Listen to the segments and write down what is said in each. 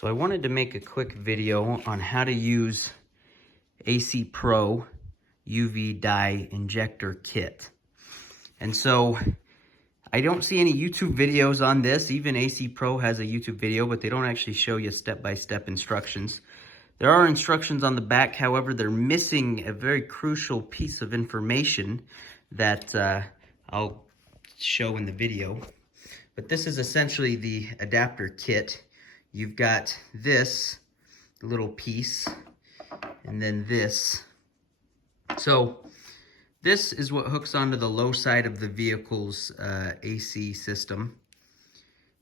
So I wanted to make a quick video on how to use AC Pro UV dye injector kit. And so I don't see any YouTube videos on this. Even AC Pro has a YouTube video, but they don't actually show you step-by-step instructions. There are instructions on the back, however, they're missing a very crucial piece of information that I'll show in the video. But this is essentially the adapter kit. You've got this little piece and then this. So this is what hooks onto the low side of the vehicle's AC system.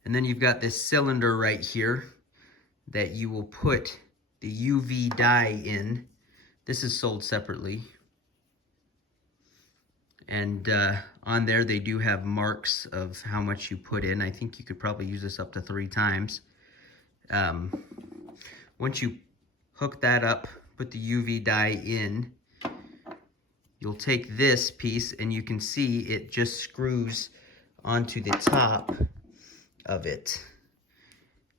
And then you've got this cylinder right here that you will put the UV dye in. This is sold separately. And on there they do have marks of how much you put in. I think you could probably use this up to 3 times. Once you hook that up, put the UV dye in, you'll take this piece and you can see it just screws onto the top of it.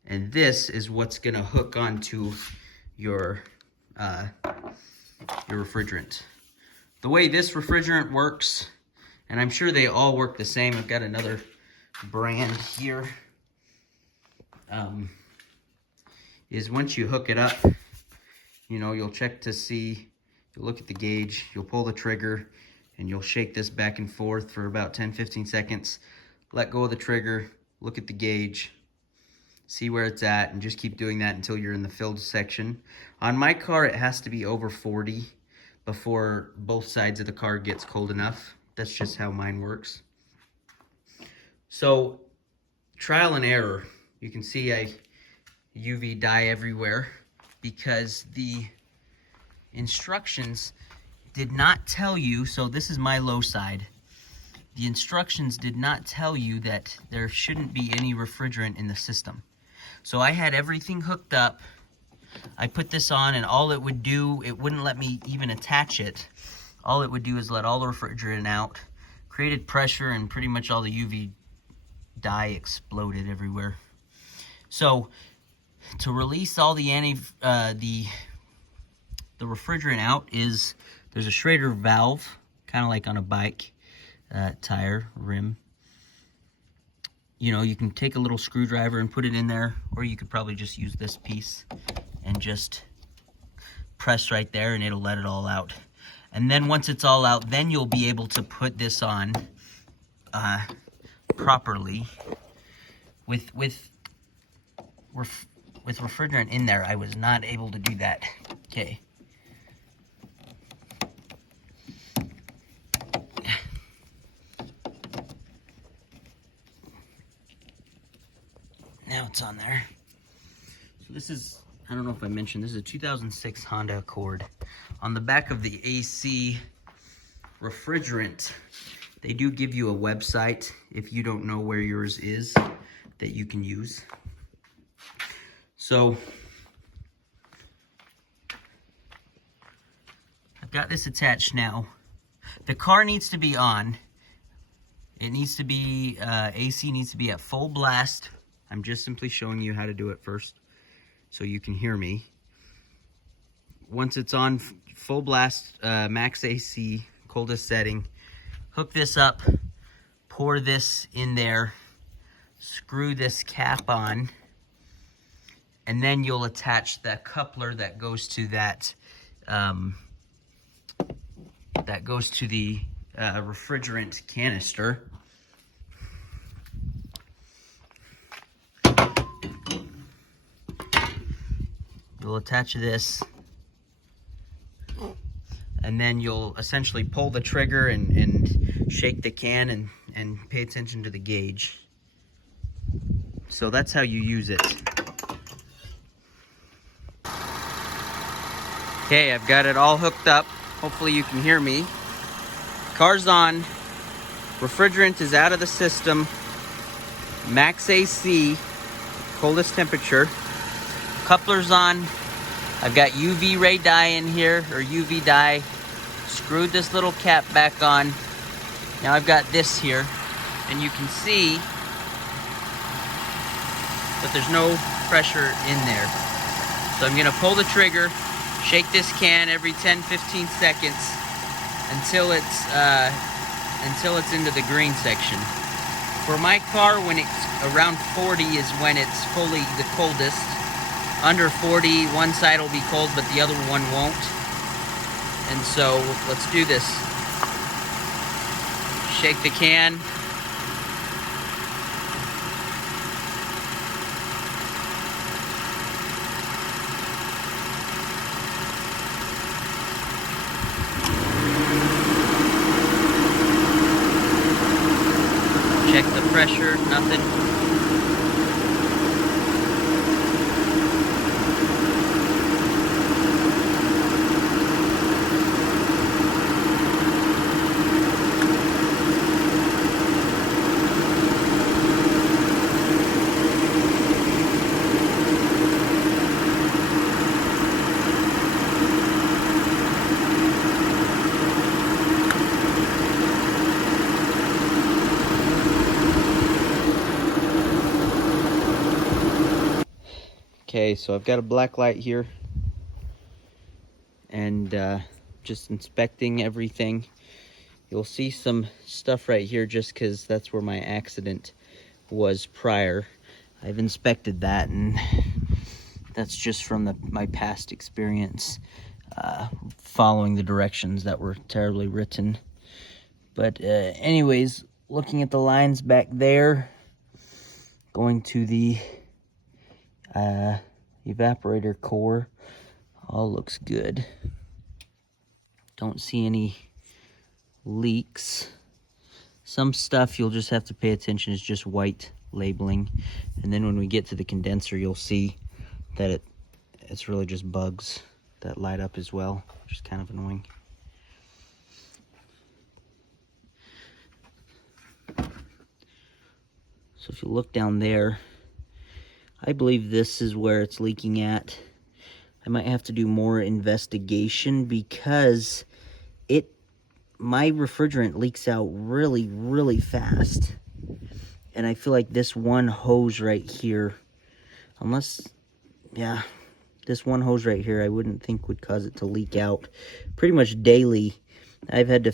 And this is what's gonna hook onto your refrigerant. The way this refrigerant works, and I'm sure they all work the same. I've got another brand here. Is once you hook it up, you know, you'll check to see, you'll look at the gauge, you'll pull the trigger, and you'll shake this back and forth for about 10-15 seconds. Let go of the trigger, look at the gauge, see where it's at, and just keep doing that until you're in the filled section. On my car, it has to be over 40 before both sides of the car gets cold enough. That's just how mine works. So, trial and error. You can see I UV dye everywhere because the instructions did not tell you, so this is my low side. The instructions did not tell you that there shouldn't be any refrigerant in the system. So I had everything hooked up. I put this on and all it would do, it wouldn't let me even attach it. All it would do is let all the refrigerant out, created pressure, and pretty much all the UV dye exploded everywhere. So to release all the refrigerant out is, there's a Schrader valve, kind of like on a bike tire rim. You know, you can take a little screwdriver and put it in there, or you could probably just use this piece and just press right there and it'll let it all out. And then once it's all out, then you'll be able to put this on properly. With refrigerant in there, I was not able to do that. Okay. Now it's on there. So this is, I don't know if I mentioned, this is a 2006 Honda Accord. On the back of the AC refrigerant, they do give you a website, if you don't know where yours is, that you can use. So I've got this attached now. The car needs to be on. It needs to be, AC needs to be at full blast. I'm just simply showing you how to do it first so you can hear me. Once it's on full blast, max AC, coldest setting, hook this up, pour this in there, screw this cap on, and then you'll attach that coupler that goes to that, the refrigerant canister. You'll attach this, and then you'll essentially pull the trigger and shake the can and pay attention to the gauge. So that's how you use it. Okay, I've got it all hooked up. Hopefully you can hear me. Car's on. Refrigerant is out of the system. Max AC, coldest temperature. Coupler's on. I've got UV ray dye in here, or UV dye. Screwed this little cap back on. Now I've got this here, and you can see that there's no pressure in there. So I'm gonna pull the trigger, shake this can every 10-15 seconds until it's into the green section. For my car, when it's around 40 is when it's fully the coldest. Under 40, one side will be cold, but the other one won't. And so let's do this. Shake the can. Check the pressure, nothing. Okay, so I've got a black light here, and just inspecting everything. You'll see some stuff right here just because that's where my accident was prior. I've inspected that, and that's just from my past experience following the directions that were terribly written. But anyways, looking at the lines back there, going to the evaporator core, all looks good. Don't see any leaks. Some stuff you'll just have to pay attention is just white labeling, and then when we get to the condenser, you'll see that it's really just bugs that light up as well, which is kind of annoying. So if you look down there, I believe this is where it's leaking at. I might have to do more investigation because my refrigerant leaks out really, really fast. And I feel like this one hose right here, this one hose right here, I wouldn't think would cause it to leak out pretty much daily. I've had to